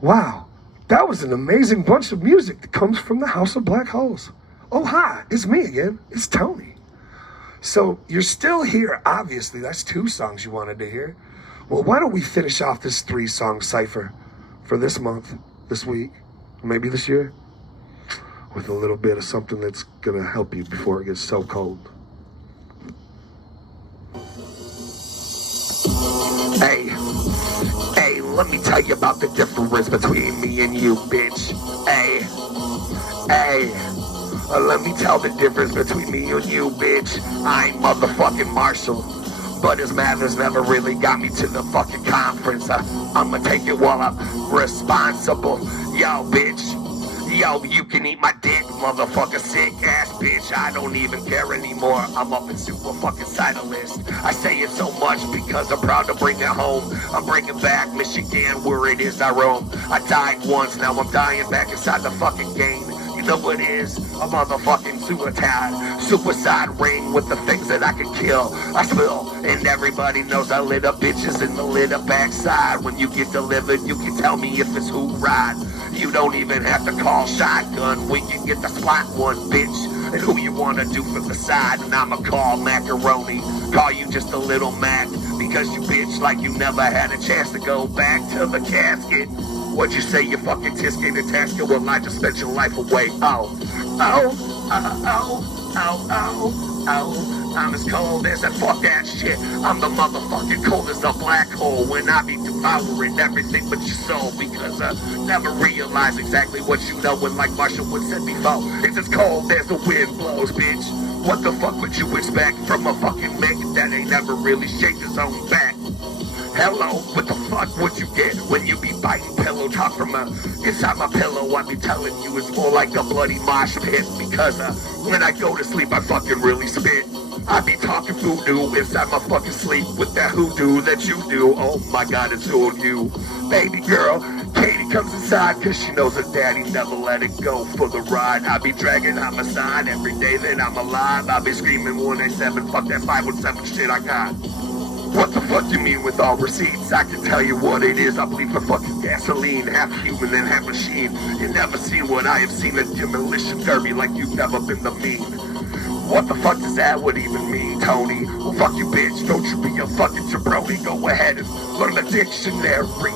Wow, that was an amazing bunch of music that comes from the House of Black Holes. Oh, hi, it's me again. It's Tony. So you're still here, obviously. That's 2 songs you wanted to hear. Well, why don't we finish off this 3-song cypher for this month, this week, maybe this year, with a little bit of something that's gonna help you before it gets so cold. Hey, let me tell you about the difference between me and you, bitch. Hey, let me tell the difference between me and you, bitch. I ain't motherfucking Marshall, but his manners never really got me to the fucking conference. I'ma take it while I'm responsible. Yo, bitch. Yo, you can eat my dick, motherfucker, sick ass bitch. I don't even care anymore. I'm up in super fucking cyclist. I say it so much because I'm proud to bring it home. I'm bringing back Michigan where it is I roam. I died once, now I'm dying back inside the fucking game. You know what it is? A motherfucking suicide ring with the things that I can kill. I spill, and everybody knows I lit up bitches in the lit up backside. When you get delivered, you can tell me if it's who ride. You don't even have to call shotgun, we can get the spot one, bitch. And who you wanna do for the side, and I'ma call macaroni. Call you just a little Mac, because you bitch like you never had a chance to go back to the casket. What'd you say, you fucking tisket and tasker? Well, I just spent your life away. I'm as cold as that, fuck that shit. I'm the motherfucking cold as a black hole when I be devouring everything but your soul, because I never realize exactly what you know. And like Marshall would said before, it's as cold as the wind blows, bitch. What the fuck would you expect from a fucking man that ain't never really shaked his own back? Hello, what the fuck would you get when you be biting pillow talk from inside my pillow? I be telling you it's more like a bloody mosh pit, because when I go to sleep I fucking really spit. I be talking voodoo inside my fucking sleep with that hoodoo that you do. Oh my god, it's all you. Baby girl, Katie comes inside cause she knows her daddy never let it go for the ride. I be dragging on my side every day that I'm alive. I be screaming 187, fuck that 517 shit I got. What the fuck you mean with all receipts? I can tell you what it is. I bleed for fucking gasoline, half human and half machine. You never seen what I have seen, a demolition derby like you've never been the mean. What the fuck does that would even mean, Tony? Well, fuck you, bitch. Don't you be a fucking jabroni. Go ahead and learn the dictionary.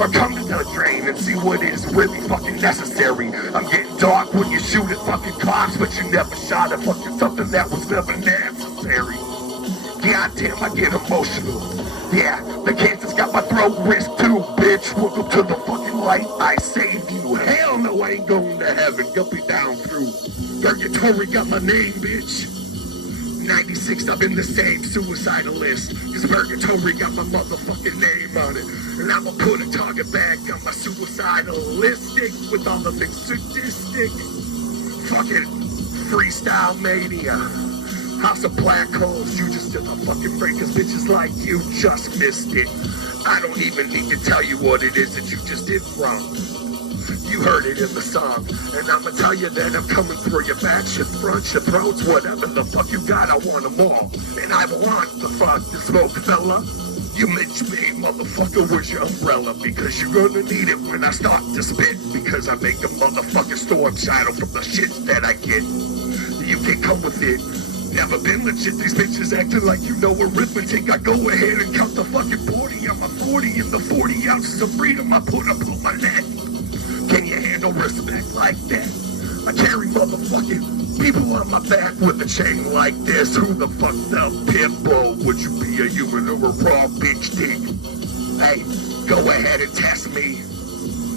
Or come to the drain and see what is really fucking necessary. I'm getting dark when you shoot at fucking cops, but you never shot at fucking something that was never necessary. Goddamn, I get emotional. Yeah, the cancer's got my throat risked too, bitch. Welcome to the fucking light, I saved you. Hell no, I ain't going to heaven. You'll be down through. Purgatory got my name, bitch. 96, I'm in the same suicidal list. Cause Purgatory got my motherfucking name on it. And I'ma put a target back on my suicidal list. Stick with all the things sadistic. Fucking freestyle mania. House of Black Holes, you just did a fucking break, cause bitches like you just missed it. I don't even need to tell you what it is that you just did wrong. You heard it in the song, and I'ma tell you that I'm coming for your backs, your fronts, your throats, whatever the fuck you got, I want them all. And I want the fuck to smoke, fella. You Mitch me, motherfucker, where's your umbrella? Because you're gonna need it when I start to spit, because I make a motherfucking storm shadow from the shits that I get. You can come with it. Never been legit, these bitches acting like you know arithmetic. I go ahead and count the fucking 40. I'm a 40 and the 40 ounces of freedom I put up on my neck. Can you handle respect like that? I carry motherfucking people on my back with a chain like this. Who the fuck the pitbull? Would you be a human or a raw bitch dick? Hey, go ahead and test me.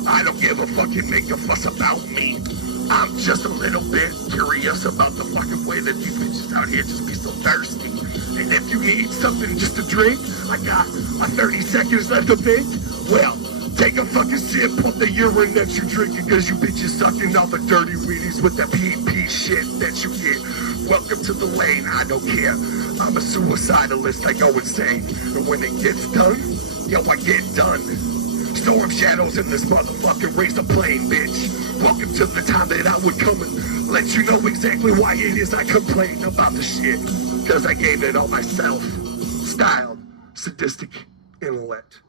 I don't give a fucking make a fuss about me. I'm just a little bit curious about the fucking way that these bitches out here just be so thirsty. And if you need something just to drink, I got my 30 seconds left to think. Well, take a fucking sip of the urine that you drinking, cause you bitches sucking all the dirty weedies with that PP shit that you get. Welcome to the lane, I don't care. I'm a suicidalist, I go insane. And when it gets done, yo, I get done. Storm shadows in this motherfucking razor plane, bitch. Welcome to the time that I would come and let you know exactly why it is I complain about the shit. Cause I gave it all myself. Styled, sadistic intellect.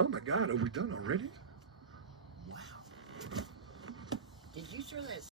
Oh my god, are we done already? for this.